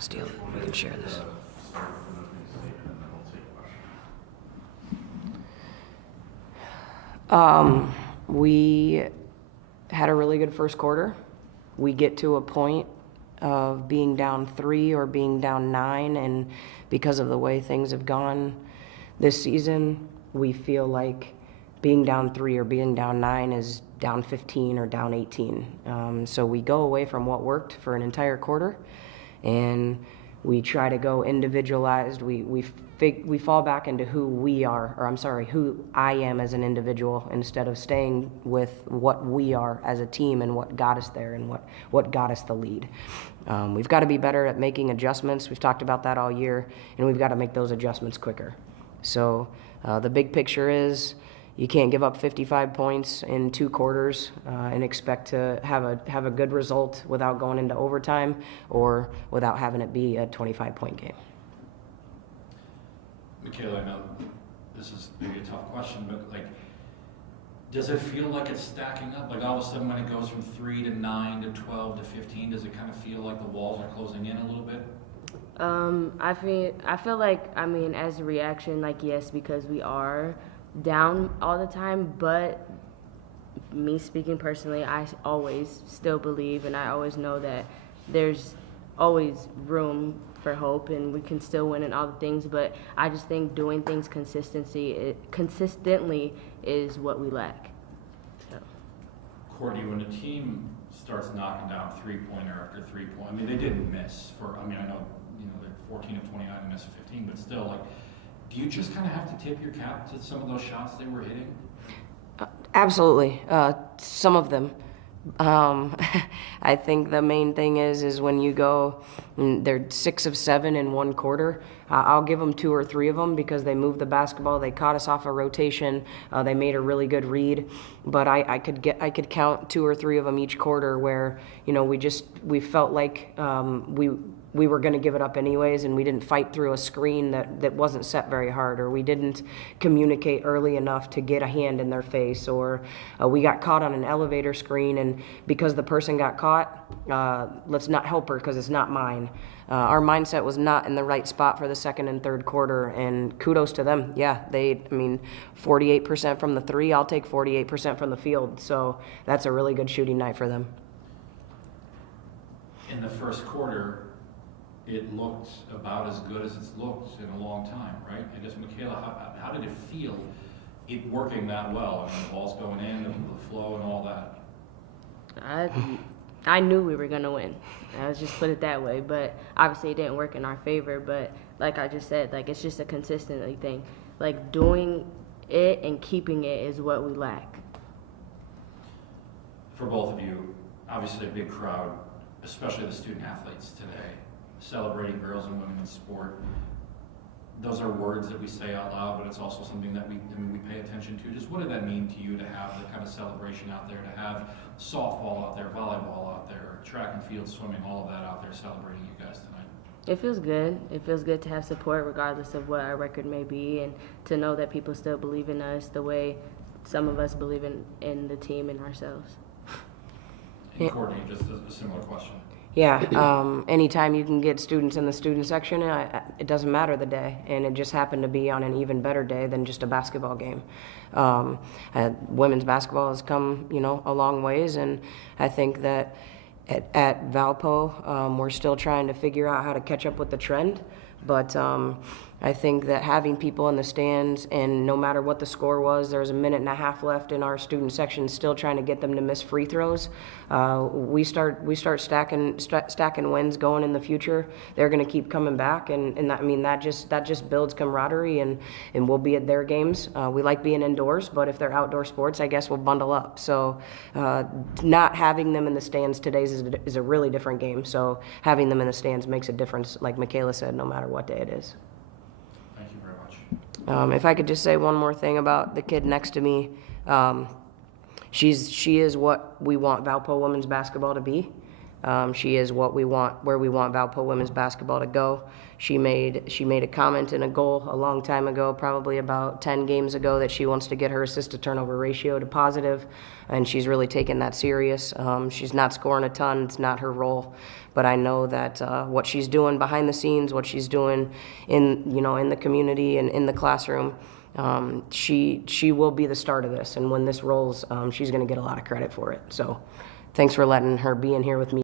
Steal it. We can share this. We had a really good first quarter. We get to a point of being down 3 or being down 9, and because of the way things have gone this season, we feel like being down 3 or being down 9 is down 15 or down 18. So we go away from what worked for an entire quarter, and we try to go individualized. We fall back into who I am as an individual, instead of staying with what we are as a team and what got us there and what got us the lead. We've got to be better at making adjustments. We've talked about that all year, and we've got to make those adjustments quicker. So the big picture is, you can't give up 55 points in 2 quarters and expect to have a good result without going into overtime or without having it be a 25-point game. Michaela, I know this is maybe a tough question, but does it feel like it's stacking up? Like all of a sudden when it goes from 3 to 9 to 12 to 15, does it kind of feel like the walls are closing in a little bit? I feel like, as a reaction, yes, because we are down all the time, but me speaking personally, I always still believe, and I always know that there's always room for hope and we can still win and all the things, but I just think doing things consistently is what we lack. So. Courtney, when a team starts knocking down 3-pointer after 3-point, they didn't miss I know they're 14 of 29 and missed 15, but still, do you just kind of have to tip your cap to some of those shots they were hitting? Absolutely. Some of them. I think the main thing is when you go, they're 6 of 7 in 1 quarter. I'll give them 2 or 3 of them because they moved the basketball. They caught us off a rotation. They made a really good read, but I could count 2 or 3 of them each quarter where we felt like we were going to give it up anyways, and we didn't fight through a screen that wasn't set very hard, or we didn't communicate early enough to get a hand in their face, or we got caught on an elevator screen, and because the person got caught, let's not help her because it's not mine. Our mindset was not in the right spot for the second and third quarter, and kudos to them. Yeah, 48% from the 3, I'll take 48% from the field, so that's a really good shooting night for them. In the first quarter, it looked about as good as it's looked in a long time, right? I guess, Michaela, how did it feel, it working that well? The ball's going in, the flow and all that. I knew we were going to win. Let's just put it that way. But obviously it didn't work in our favor. But like I just said, it's just a consistency thing. Doing it and keeping it is what we lack. For both of you, obviously a big crowd, especially the student athletes today, celebrating girls and women in sport. Those are words that we say out loud, but it's also something that we pay attention to. Just what did that mean to you to have the kind of celebration out there, to have softball out there, volleyball out there, track and field, swimming, all of that out there celebrating you guys tonight? It feels good. It feels good to have support regardless of what our record may be, and to know that people still believe in us the way some of us believe in the team and ourselves. And Courtney, just a similar question. Yeah, anytime you can get students in the student section, it doesn't matter the day, and it just happened to be on an even better day than just a basketball game. Women's basketball has come, a long ways, and I think that at Valpo, we're still trying to figure out how to catch up with the trend, but I think that having people in the stands, and no matter what the score was, there was a minute and a half left in our student section, still trying to get them to miss free throws. We start stacking wins going in the future. They're going to keep coming back, and that just builds camaraderie, and we'll be at their games. We like being indoors, but if they're outdoor sports, I guess we'll bundle up. So not having them in the stands today is a really different game. So having them in the stands makes a difference, like Michaela said, no matter what day it is. Thank you very much. If I could just say one more thing about the kid next to me, she is what we want Valpo women's basketball to be. She is where we want Valpo women's basketball to go. She made a comment and a goal a long time ago, probably about 10 games ago, that she wants to get her assist to turnover ratio to positive, and she's really taken that serious. She's not scoring a ton. It's not her role. but I know that what she's doing behind the scenes, what she's doing in, you know, in the community and in the classroom, she will be the start of this. And when this rolls, she's going to get a lot of credit for it. So thanks for letting her be in here with me.